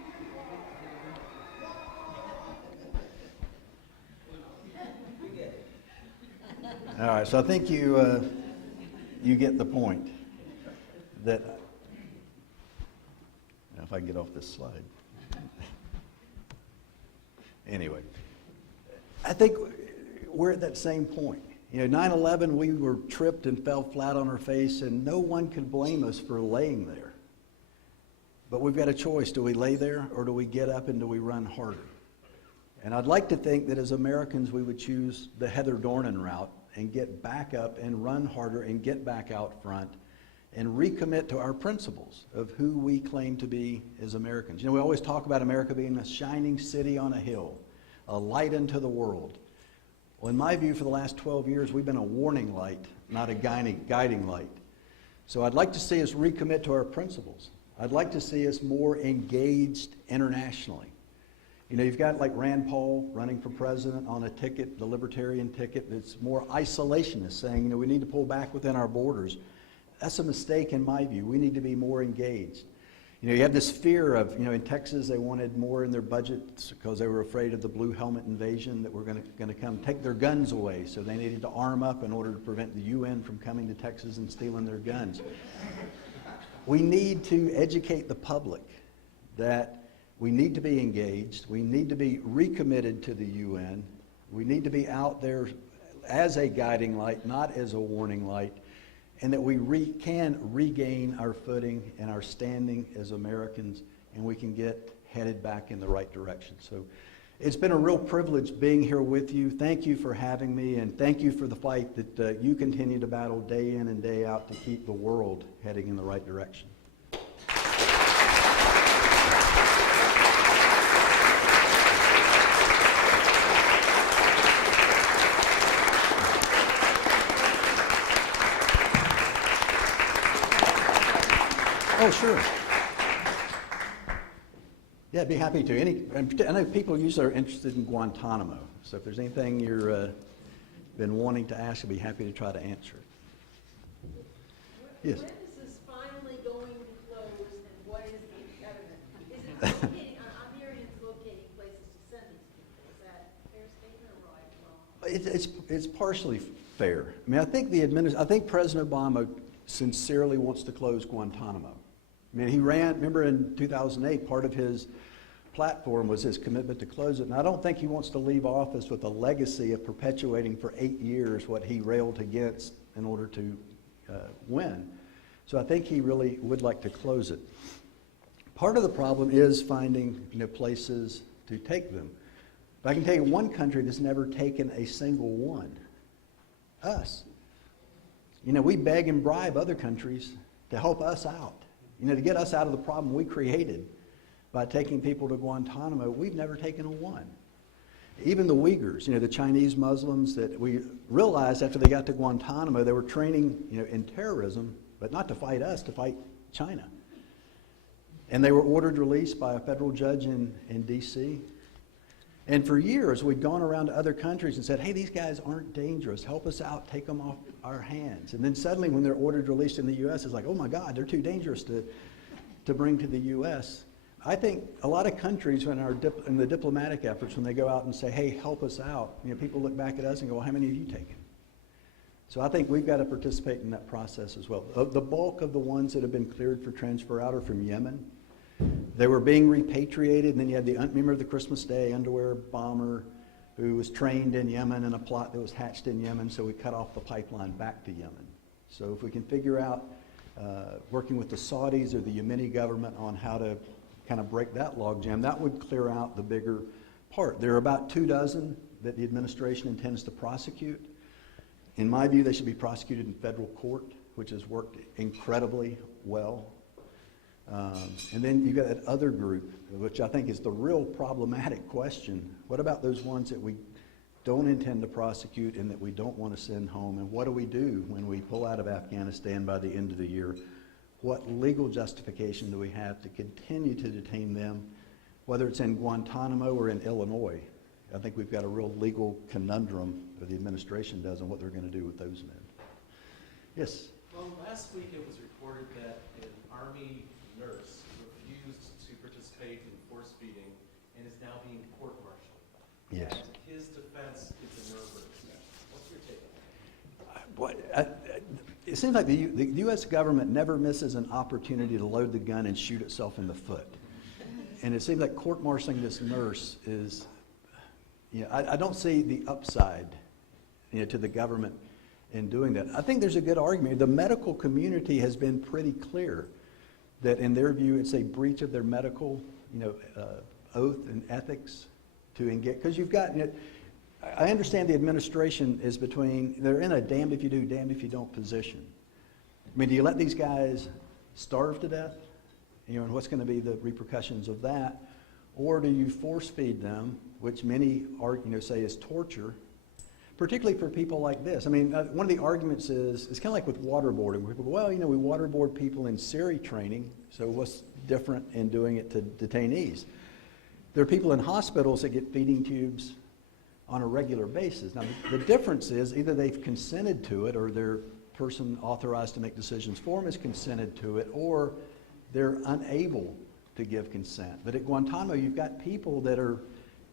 All right, so I think you get the point that, if I can get off this slide. Anyway, I think we're at that same point. 9/11, we were tripped and fell flat on our face, and no one could blame us for laying there. But we've got a choice. Do we lay there, or do we get up and do we run harder? And I'd like to think that as Americans, we would choose the Heather Dornan route and get back up and run harder and get back out front and recommit to our principles of who we claim to be as Americans. We always talk about America being a shining city on a hill, a light unto the world. Well, in my view, for the last 12 years, we've been a warning light, not a guiding light. So I'd like to see us recommit to our principles. I'd like to see us more engaged internationally. You've got like Rand Paul running for president on a ticket, the libertarian ticket, that's more isolationist, saying, we need to pull back within our borders. That's a mistake in my view. We need to be more engaged. You have this fear of, in Texas they wanted more in their budgets because they were afraid of the blue helmet invasion that were going to come take their guns away. So they needed to arm up in order to prevent the UN from coming to Texas and stealing their guns. We need to educate the public that we need to be engaged. We need to be recommitted to the UN. We need to be out there as a guiding light, not as a warning light, and that we can regain our footing and our standing as Americans, and we can get headed back in the right direction. So it's been a real privilege being here with you. Thank you for having me, and thank you for the fight that you continue to battle day in and day out to keep the world heading in the right direction. Oh, sure. Yeah, I'd be happy to. I know people usually are interested in Guantanamo, so if there's anything you've been wanting to ask, I'd be happy to try to answer it. Yes? When is this finally going to close, and what is the impediment? Is it locating, I'm hearing it's locating places to send these people. Is that a fair statement or right? It's partially fair. I think I think President Obama sincerely wants to close Guantanamo. He remember in 2008, part of his platform was his commitment to close it. And I don't think he wants to leave office with a legacy of perpetuating for 8 years what he railed against in order to win. So I think he really would like to close it. Part of the problem is finding places to take them. But I can tell you one country that's never taken a single one. Us. We beg and bribe other countries to help us out. To get us out of the problem we created by taking people to Guantanamo. We've never taken a one. Even the Uyghurs, the Chinese Muslims that we realized after they got to Guantanamo, they were training, in terrorism, but not to fight us, to fight China. And they were ordered released by a federal judge in D.C. And for years, we'd gone around to other countries and said, hey, these guys aren't dangerous. Help us out. Take them off our hands. And then suddenly, when they're ordered released in the U.S., it's like, oh, my God, they're too dangerous to bring to the U.S. I think a lot of countries in the diplomatic efforts, when they go out and say, hey, help us out, people look back at us and go, well, how many have you taken? So I think we've got to participate in that process as well. The bulk of the ones that have been cleared for transfer out are from Yemen. They were being repatriated, and then you had remember the Christmas Day underwear bomber who was trained in Yemen in a plot that was hatched in Yemen, so we cut off the pipeline back to Yemen. So if we can figure out, working with the Saudis or the Yemeni government on how to kind of break that logjam, that would clear out the bigger part. There are about 24 that the administration intends to prosecute. In my view, they should be prosecuted in federal court, which has worked incredibly well. And then you've got that other group, which I think is the real problematic question. What about those ones that we don't intend to prosecute and that we don't want to send home? And what do we do when we pull out of Afghanistan by the end of the year? What legal justification do we have to continue to detain them, whether it's in Guantanamo or in Illinois? I think we've got a real legal conundrum, or the administration does, on what they're going to do with those men. Yes? Well, last week it was reported that an Army nurse refused to participate in force feeding and is now being court-martialed. Yes. And his defense is a Nuremberg statute. What's your take on that? It seems like the U.S. government never misses an opportunity to load the gun and shoot itself in the foot. And it seems like court-martialing this nurse is, I don't see the upside, to the government in doing that. I think there's a good argument. The medical community has been pretty clear that in their view it's a breach of their medical, oath and ethics to engage. Because you've got, I understand the administration is they're in a damned if you do, damned if you don't position. I mean, do you let these guys starve to death? And what's going to be the repercussions of that? Or do you force feed them, which many say is torture, particularly for people like this? I mean, one of the arguments is, it's kind of like with waterboarding, where people go, well, we waterboard people in SERI training, so what's different in doing it to detainees? There are people in hospitals that get feeding tubes on a regular basis. Now, the difference is either they've consented to it or their person authorized to make decisions for them has consented to it, or they're unable to give consent. But at Guantanamo, you've got people that are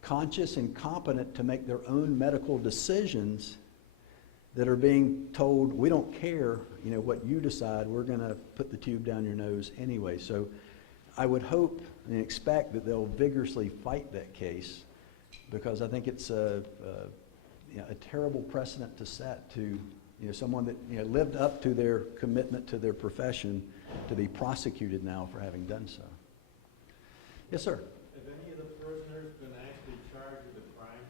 conscious and competent to make their own medical decisions that are being told, we don't care, what you decide, we're going to put the tube down your nose anyway. So I would hope and expect that they'll vigorously fight that case, because I think it's a terrible precedent to set to someone that lived up to their commitment to their profession to be prosecuted now for having done so. Yes, sir. Have any of the prisoners been actually charged with a crime?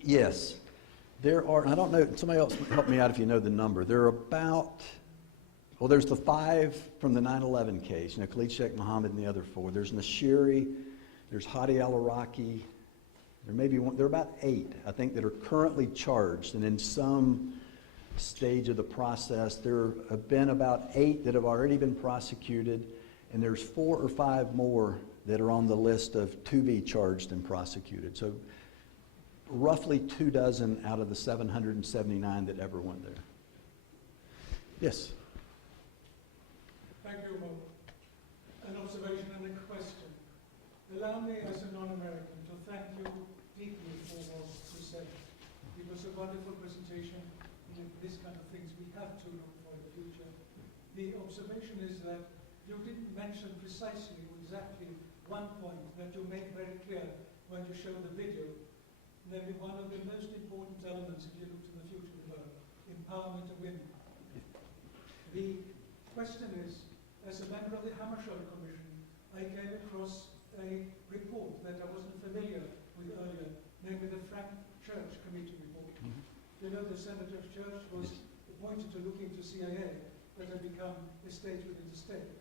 Yes. There are, I don't know, somebody else help me out if you know the number. There are there's the 5 from the 9/11 case, Khalid Sheikh Mohammed and the other 4. There's Nashiri, there's Hadi al-Iraqi. There are about 8, I think, that are currently charged, and in some stage of the process, there have been about 8 that have already been prosecuted, and there's 4 or 5 more that are on the list of to be charged and prosecuted. So roughly 24 out of the 779 that ever went there. Yes? Thank you, Mo. An observation and a question. Allow me, as a non-American, to thank you deeply for what you said. It was a wonderful presentation. In this kind of things we have to look for in the future. The observation is that you didn't mention precisely exactly one point that you made very clear when you showed the video, namely one of the most important elements if you look to the future of the world, empowerment of women. The question is, as a member of the Hammarskjöld Commission, I came across a report that I wasn't familiar with earlier, namely the Frank Church Committee report. The Senator Church was appointed to look into CIA, but had become a state within the state.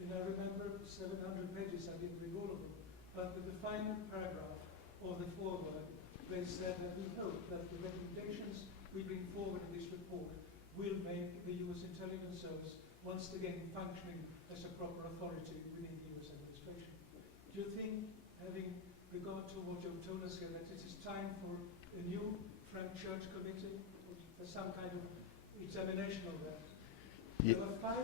And I remember 700 pages, I didn't read all of them, but in the final paragraph of the foreword, they said that we hope that the recommendations we bring forward in this report will make the U.S. intelligence service once again functioning as a proper authority within the U.S. administration. Do you think, having regard to what you've told us here, that it is time for a new Frank Church Committee, for some kind of examination of that? There were 5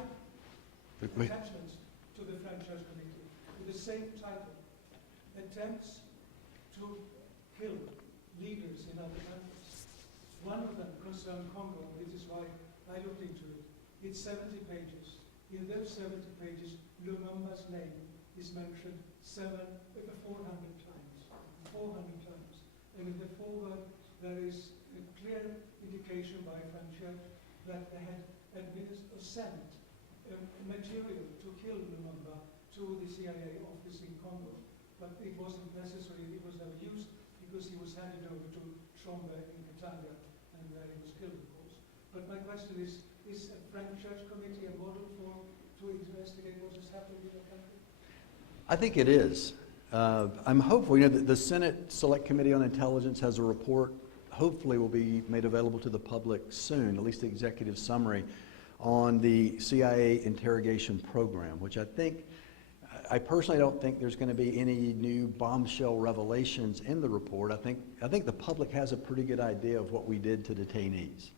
attachments to the Frank Church Committee with the same title: Attempts to Kill Leaders in Other Countries. One of them concerned Congo, which is why I looked into it. It's 70 pages. In those 70 pages, Lumumba's name is mentioned 400 times. 400 times. And in the foreword, there is a clear indication by Frank Church that they had administered or sent material to kill Lumumba to the CIA office in Congo. But it wasn't necessary, it was never used, because he was handed over to Schomburg in Katanga, and there he was killed, of course. But my question is a Frank Church Committee a model to investigate what has happened in the country? I think it is. I'm hopeful. The Senate Select Committee on Intelligence has a report, hopefully will be made available to the public soon, at least the executive summary, on the CIA interrogation program, which I personally don't think there's going to be any new bombshell revelations in the report. I think the public has a pretty good idea of what we did to detainees.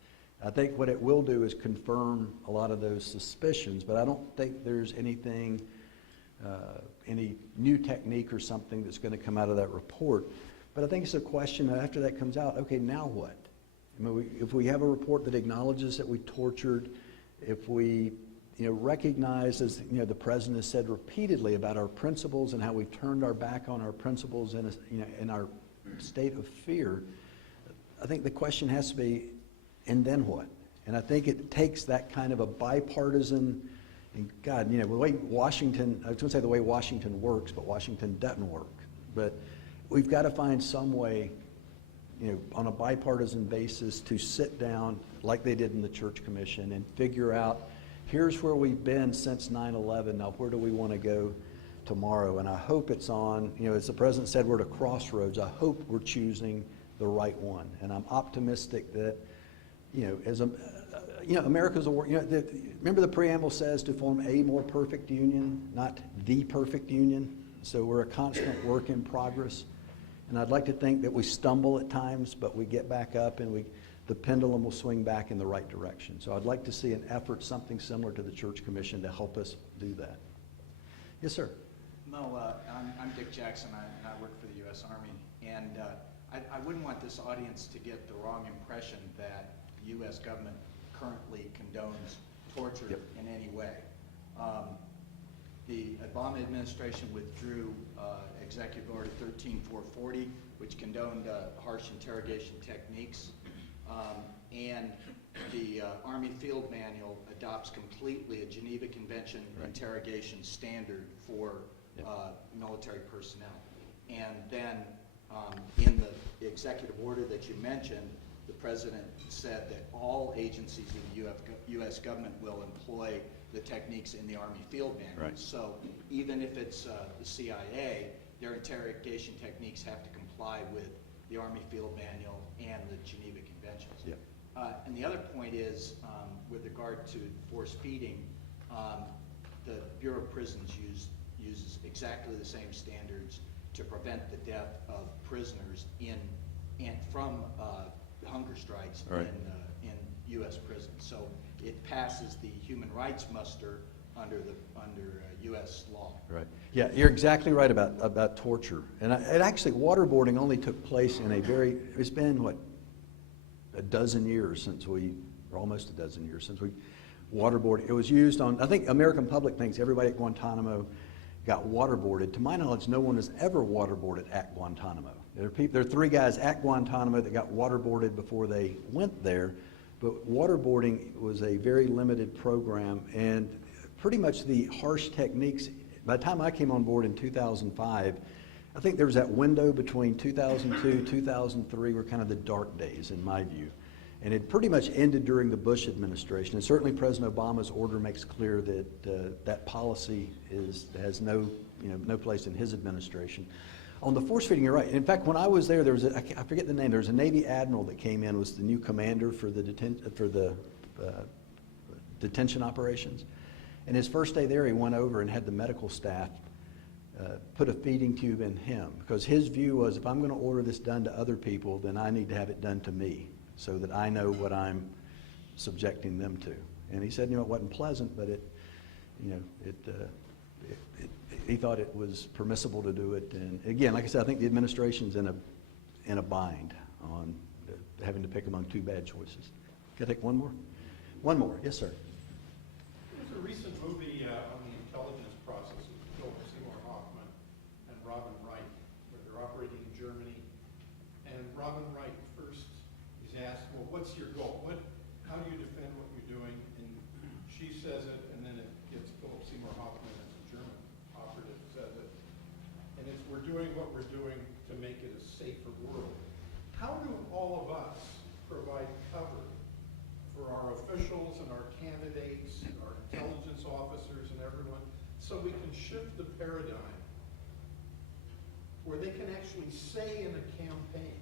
I think what it will do is confirm a lot of those suspicions, but I don't think there's anything any new technique or something that's going to come out of that report. But I think it's a question after that comes out, okay, now what? I mean, if we have a report that acknowledges that we tortured, if we recognize, as the president has said repeatedly about our principles and how we've turned our back on our principles in our state of fear, I think the question has to be, and then what? And I think it takes that kind of a bipartisan, and God, the way Washington, I was going to say the way Washington works, but Washington doesn't work. But we've got to find some way, on a bipartisan basis to sit down like they did in the Church Commission and figure out, here's where we've been since 9/11, now where do we want to go tomorrow? And I hope it's on, as the president said, we're at a crossroads. I hope we're choosing the right one. And I'm optimistic that, America's a war. Remember the preamble says to form a more perfect union, not the perfect union. So we're a constant work in progress. And I'd like to think that we stumble at times, but we get back up and the pendulum will swing back in the right direction. So I'd like to see an effort, something similar to the Church Commission, to help us do that. Yes, sir. Mo, I'm Dick Jackson, and I work for the U.S. Army. And I wouldn't want this audience to get the wrong impression that the U.S. government currently condones torture in any way. The Obama administration withdrew Executive Order 13440, which condoned harsh interrogation techniques. And the Army Field Manual adopts completely a Geneva Convention interrogation standard for military personnel. And then in the executive order that you mentioned, the President said that all agencies in the U.S. government will employ the techniques in the Army Field Manual. Right. So even if it's the CIA, their interrogation techniques have to comply with the Army Field Manual and the Geneva Conventions. Yep. And the other point is, with regard to force feeding, the Bureau of Prisons uses exactly the same standards to prevent the death of prisoners from hunger strikes in U.S. prisons. So it passes the human rights muster under U.S. law. Right. Yeah, you're exactly right about torture. And it actually, waterboarding only took place in it's been, a dozen years since or almost a dozen years since we waterboarded. It was used on, I think American public thinks everybody at Guantanamo got waterboarded. To my knowledge, no one has ever waterboarded at Guantanamo. There are 3 guys at Guantanamo that got waterboarded before they went there, but waterboarding was a very limited program, and pretty much the harsh techniques, by the time I came on board in 2005, I think there was that window between 2002, 2003 were kind of the dark days in my view. And it pretty much ended during the Bush administration. And certainly President Obama's order makes clear that that policy has no place in his administration. On the force feeding, you're right. In fact, when I was there, was I forget the name. There was a Navy admiral that came in, was the new commander for the detention operations. And his first day there, he went over and had the medical staff put a feeding tube in him, because his view was, if I'm going to order this done to other people, then I need to have it done to me, so that I know what I'm subjecting them to. And he said, it wasn't pleasant, but he thought it was permissible to do it. And again, like I said, I think the administration's in a bind on having to pick among 2 bad choices. Can I take one more? One more, yes, sir. There's a recent movie on the intelligence process with Philip Seymour Hoffman and Robin Wright, where they're operating in Germany. And Robin Wright first is asked, well, what's your goal? How do you defend what you're doing? And she says it, and then it gets Philip Seymour Hoffman as a German operative says it. And it's, we're doing what we're doing to make it a safer world. How do all of us provide cover for our officials and our candidates, and our intelligence officers and everyone, so we can shift the paradigm where they can actually say in a campaign,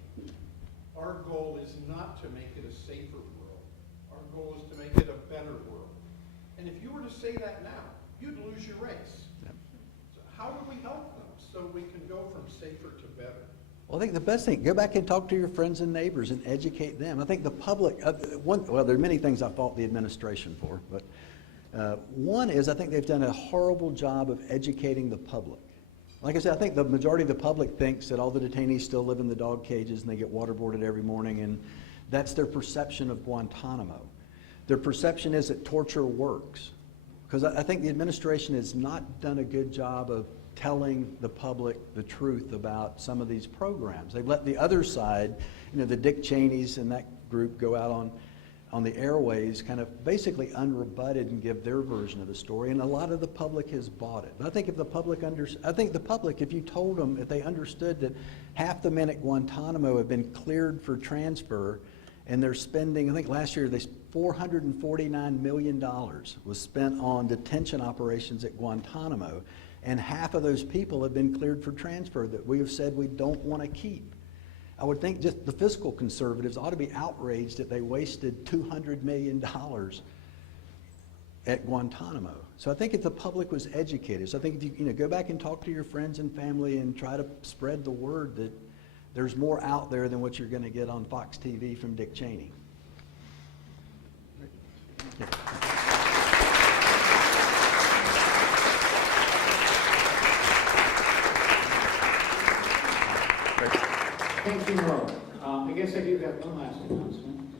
our goal is not to make it a safer world. Our goal is to make it a better world. And if you were to say that now, you'd lose your race. Yep. So how do we help them so we can go from safer to better? Well, I think the best thing, go back and talk to your friends and neighbors and educate them. I think the public, there are many things I fault the administration for, but One is I think they've done a horrible job of educating the public. Like I said, I think the majority of the public thinks that all the detainees still live in the dog cages and they get waterboarded every morning, and that's their perception of Guantanamo. Their perception is that torture works. Because I think the administration has not done a good job of telling the public the truth about some of these programs. They've let the other side, the Dick Cheneys and that group go out on the airways kind of basically unrebutted and give their version of the story, and a lot of the public has bought it. But I think if the public, if you told them, if they understood that half the men at Guantanamo have been cleared for transfer, and they're spending, I think last year, $449 million was spent on detention operations at Guantanamo, and half of those people have been cleared for transfer that we have said we don't want to keep. I would think just the fiscal conservatives ought to be outraged that they wasted $200 million at Guantanamo. So I think if the public was educated, so I think if you go back and talk to your friends and family and try to spread the word that there's more out there than what you're going to get on Fox TV from Dick Cheney. Yeah. Thank you, Merle. I guess I do have one last announcement.